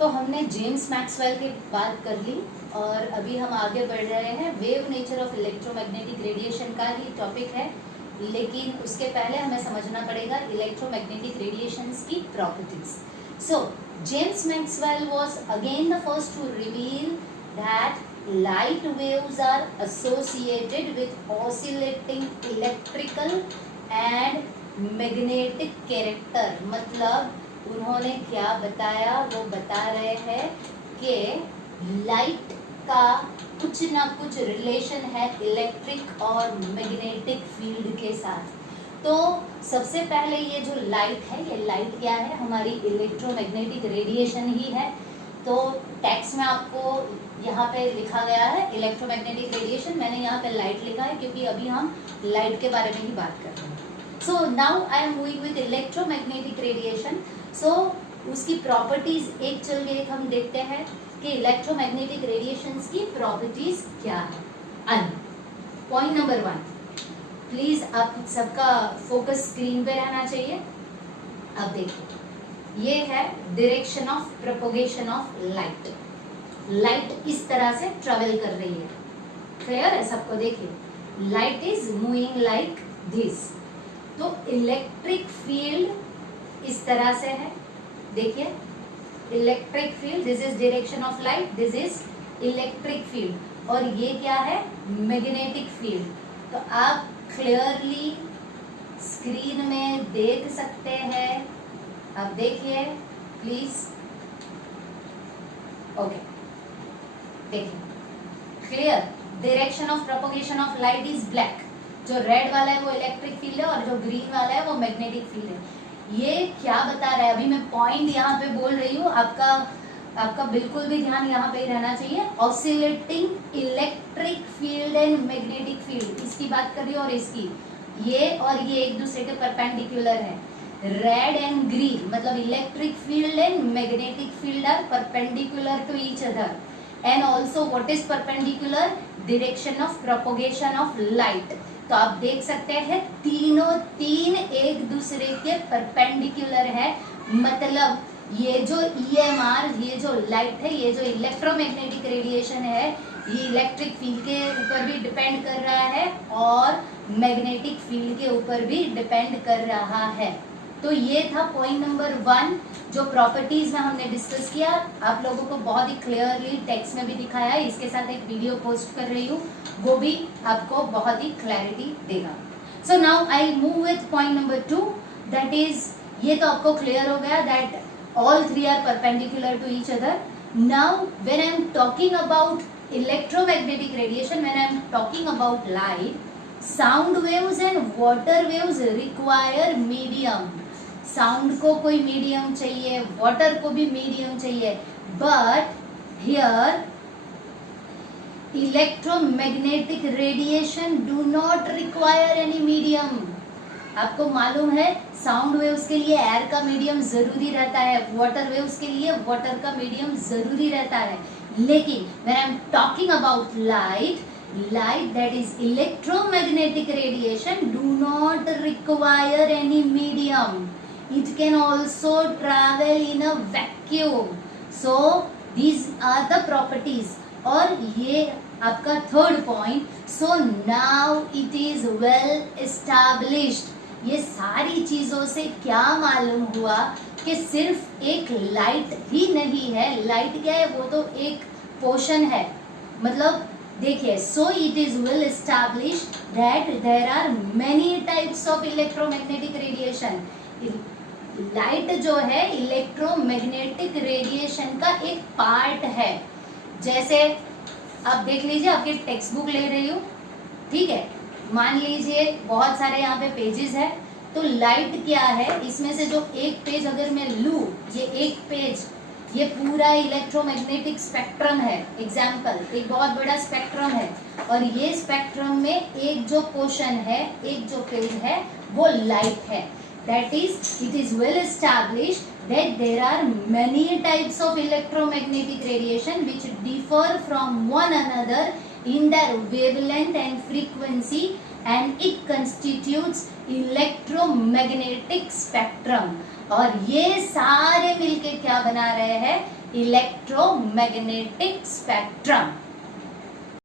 तो हमने James Maxwell की बात कर ली और अभी हम आगे बढ़ रहे हैं। Wave nature of electromagnetic radiation का ही टॉपिक है, लेकिन उसके पहले हमें समझना पड़ेगा इलेक्ट्रोमैग्नेटिक रेडिएशंस की properties. So James Maxwell was again the first to reveal that light waves are associated with oscillating electrical and magnetic character। मतलब उन्होंने क्या बताया, वो बता रहे हैं कि लाइट का कुछ ना कुछ रिलेशन है इलेक्ट्रिक और मैग्नेटिक फील्ड के साथ। तो सबसे पहले ये जो लाइट है, ये लाइट क्या है, हमारी इलेक्ट्रोमैग्नेटिक रेडिएशन ही है। तो टेक्स्ट में आपको यहाँ पे लिखा गया है इलेक्ट्रोमैग्नेटिक रेडिएशन, मैंने यहाँ पे लाइट लिखा है क्योंकि अभी हम लाइट के बारे में ही बात कर रहे हैं। So now I am moving with electromagnetic radiation. So उसकी प्रॉपर्टीज एक चल के एक हम देखते हैं कि इलेक्ट्रोमैग्नेटिक रेडिएशंस की प्रॉपर्टीज क्या है। पॉइंट नंबर 1, प्लीज आप सबका फोकस स्क्रीन पे रहना चाहिए। अब देखिए, ये है direction of propagation of light. Light इस तरह से ट्रेवल कर रही है, क्लियर है सबको? देखिए, light is moving like this. तो इलेक्ट्रिक फील्ड इस तरह से है, देखिए electric field, this is direction of light, this is electric field, और ये क्या है, मैग्नेटिक फील्ड। तो आप क्लियरली स्क्रीन में देख सकते हैं। अब देखिए प्लीज, ओके, देखिए clear, direction of propagation of light is black. जो रेड वाला है वो इलेक्ट्रिक फील्ड है और जो ग्रीन वाला है वो मैग्नेटिक फील्ड है। ये क्या बता रहा है, अभी मैं पॉइंट यहाँ पे बोल रही हूँ, आपका बिल्कुल भी ध्यान यहाँ पे ही रहना चाहिए। Oscillating electric field and magnetic field, इसकी बात कर रही हूँ, और इसकी ये और ये एक दूसरे के परपेंडिकुलर है। रेड एंड ग्रीन मतलब electric field and magnetic field are perpendicular to each other, and also what is perpendicular, direction of propagation of light. तो आप देख सकते हैं तीन एक दूसरे के परपेंडिकुलर है। मतलब ये जो EMR, ये जो लाइट है, ये जो इलेक्ट्रोमैग्नेटिक रेडिएशन है, ये इलेक्ट्रिक फील्ड के ऊपर भी डिपेंड कर रहा है और मैग्नेटिक फील्ड के ऊपर भी डिपेंड कर रहा है। तो ये था पॉइंट नंबर 1 जो प्रॉपर्टीज में हमने डिस्कस किया। आप लोगों को बहुत ही क्लियरली टेक्स्ट में भी दिखाया है, इसके साथ एक वीडियो पोस्ट कर रही हूँ, वो भी आपको बहुत ही क्लैरिटी देगा। सो now I move with point number 2, that is, ये तो आपको क्लियर हो गया that all three are perpendicular to each other. Now when I am talking about electromagnetic radiation, when I am talking about light, sound waves and water waves require medium. Sound को कोई medium चाहिए, water को भी medium चाहिए, but here electromagnetic radiation do not require any medium. आपको मालूम है sound waves के लिए एयर का मीडियम जरूरी रहता है, वाटर वेव्स के लिए वाटर का मीडियम जरूरी रहता है। लेकिन when I am talking about light that is electromagnetic radiation do not require any medium, it can also travel in a vacuum. So these are the properties. और ये आपका third point, so now it is well established. ये सारी चीजों से क्या मालूम हुआ कि सिर्फ एक लाइट ही नहीं है, लाइट क्या है, वो तो एक पोर्शन है। मतलब देखिए, so it is well established that there are many types of electromagnetic radiation. Light जो है इलेक्ट्रोमैग्नेटिक रेडिएशन का एक पार्ट है। जैसे आप देख लीजिए, आपके टेक्स्ट बुक ले रही हूँ, ठीक है, मान लीजिए बहुत सारे यहाँ पे पेजेस है। तो लाइट क्या है, इसमें से जो एक पेज अगर मैं लूँ, ये एक पेज, ये पूरा इलेक्ट्रोमैग्नेटिक स्पेक्ट्रम है। एग्जाम्पल, एक बहुत बड़ा स्पेक्ट्रम है और ये स्पेक्ट्रम में एक जो पोर्शन है, एक जो पेज है, वो लाइट है। That is, it is well established that there are many types of electromagnetic radiation which differ from one another in their wavelength and frequency, and it constitutes electromagnetic spectrum. और ये सारे मिलके क्या क्या बना रहे हैं, इलेक्ट्रोमैग्नेटिक स्पेक्ट्रम।